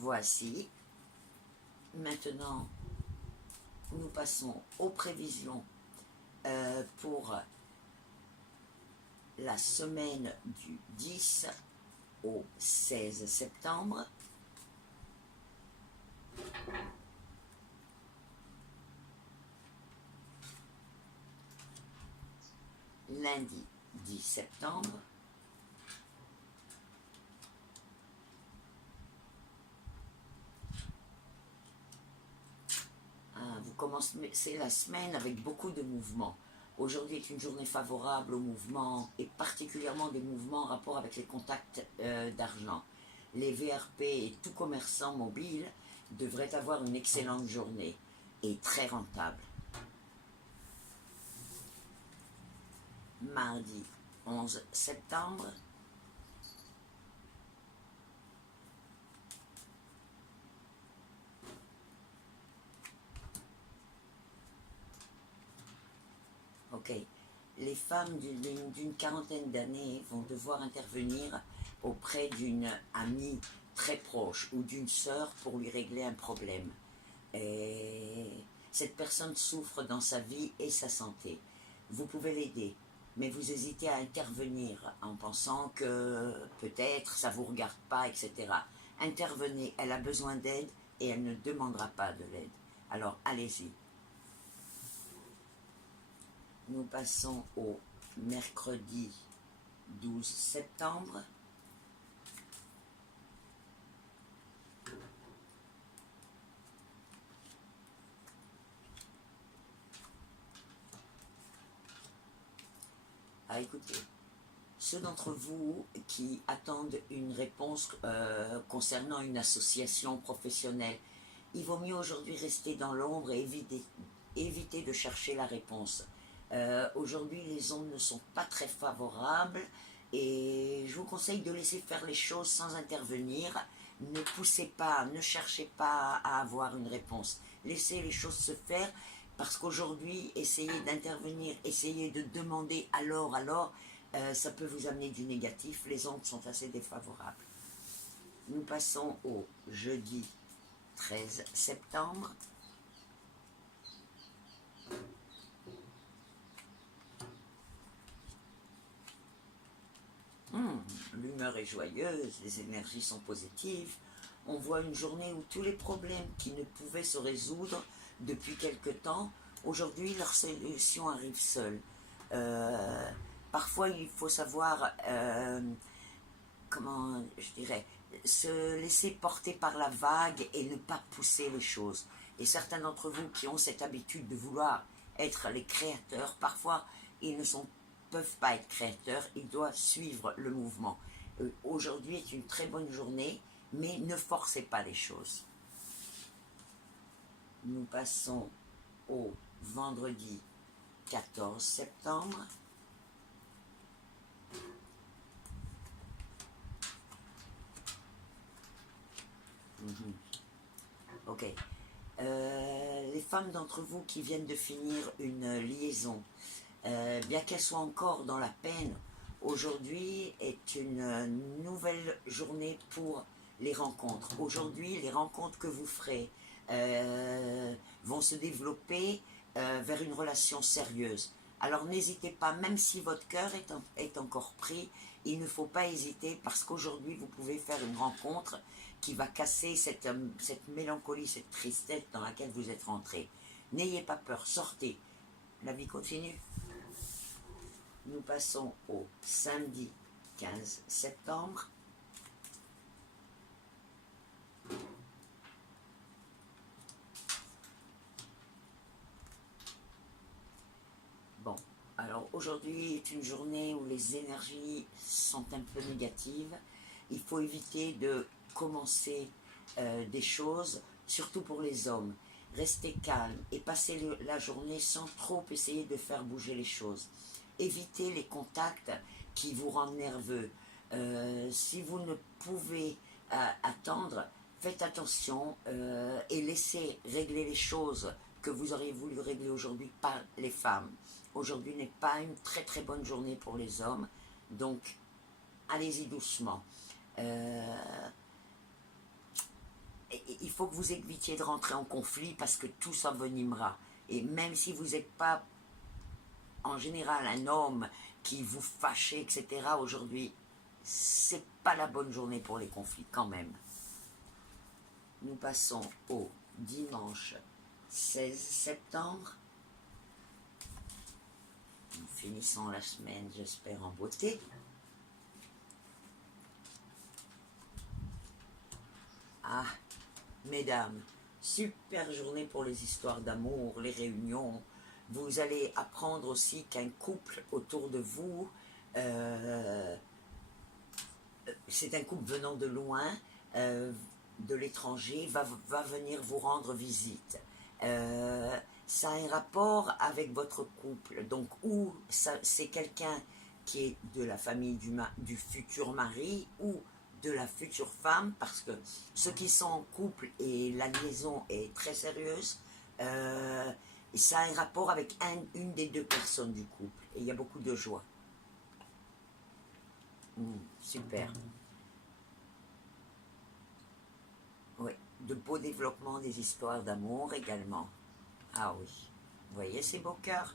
Voici. Maintenant, nous passons aux prévisions pour la semaine du 10 au 16 septembre. Lundi 10 septembre. Vous commencez la semaine avec beaucoup de mouvements. Aujourd'hui est une journée favorable aux mouvements et particulièrement des mouvements en rapport avec les contacts d'argent. Les VRP et tout commerçant mobile devraient avoir une excellente journée et très rentable. Mardi 11 septembre. Ok, les femmes d'une quarantaine d'années vont devoir intervenir auprès d'une amie très proche ou d'une sœur pour lui régler un problème. Et cette personne souffre dans sa vie et sa santé. Vous pouvez l'aider, mais vous hésitez à intervenir en pensant que peut-être ça ne vous regarde pas, etc. Intervenez, elle a besoin d'aide et elle ne demandera pas de l'aide. Alors allez-y. Nous passons au mercredi 12 septembre. Écoutez, ceux d'entre vous qui attendent une réponse concernant une association professionnelle, il vaut mieux aujourd'hui rester dans l'ombre et éviter de chercher la réponse. Aujourd'hui, les ondes ne sont pas très favorables et je vous conseille de laisser faire les choses sans intervenir. Ne poussez pas, ne cherchez pas à avoir une réponse. Laissez les choses se faire parce qu'aujourd'hui, essayez d'intervenir, essayez de demander alors, ça peut vous amener du négatif. Les ondes sont assez défavorables. Nous passons au jeudi 13 septembre. L'humeur est joyeuse, les énergies sont positives. On voit une journée où tous les problèmes qui ne pouvaient se résoudre depuis quelque temps, aujourd'hui leur solution arrive seule. Parfois il faut savoir, comment je dirais, se laisser porter par la vague et ne pas pousser les choses. Et certains d'entre vous qui ont cette habitude de vouloir être les créateurs, parfois ils ne peuvent pas être créateurs, ils doivent suivre le mouvement. Aujourd'hui est une très bonne journée, mais ne forcez pas les choses. Nous passons au vendredi 14 septembre. Ok. Les femmes d'entre vous qui viennent de finir une liaison, bien qu'elles soient encore dans la peine, aujourd'hui est une nouvelle journée pour les rencontres. Aujourd'hui, les rencontres que vous ferez vont se développer vers une relation sérieuse. Alors n'hésitez pas, même si votre cœur est encore pris, il ne faut pas hésiter parce qu'aujourd'hui vous pouvez faire une rencontre qui va casser cette mélancolie, cette tristesse dans laquelle vous êtes rentré. N'ayez pas peur, sortez. La vie continue. Nous passons au samedi 15 septembre. Bon, alors aujourd'hui est une journée où les énergies sont un peu négatives. Il faut éviter de commencer des choses, surtout pour les hommes. Restez calme et passez la journée sans trop essayer de faire bouger les choses. Évitez les contacts qui vous rendent nerveux. Si vous ne pouvez attendre, faites attention et laissez régler les choses que vous auriez voulu régler aujourd'hui par les femmes. Aujourd'hui n'est pas une très très bonne journée pour les hommes, donc allez-y doucement. faut que vous évitiez de rentrer en conflit parce que tout s'envenimera. Et même si vous n'êtes pas, en général, un homme qui vous fâche, etc., aujourd'hui, c'est pas la bonne journée pour les conflits quand même. Nous passons au dimanche 16 septembre. Nous finissons la semaine, j'espère, en beauté. Ah, mesdames, super journée pour les histoires d'amour, les réunions. Vous allez apprendre aussi qu'un couple autour de vous, c'est un couple venant de loin, de l'étranger, va venir vous rendre visite. Ça a un rapport avec votre couple, donc ou c'est quelqu'un qui est de la famille du futur mari ou de la future femme, parce que ceux qui sont en couple et la liaison est très sérieuse, ça a un rapport avec une des deux personnes du couple, et il y a beaucoup de joie. Super. Oui, de beaux développements des histoires d'amour également. Ah oui, vous voyez ces beaux cœurs?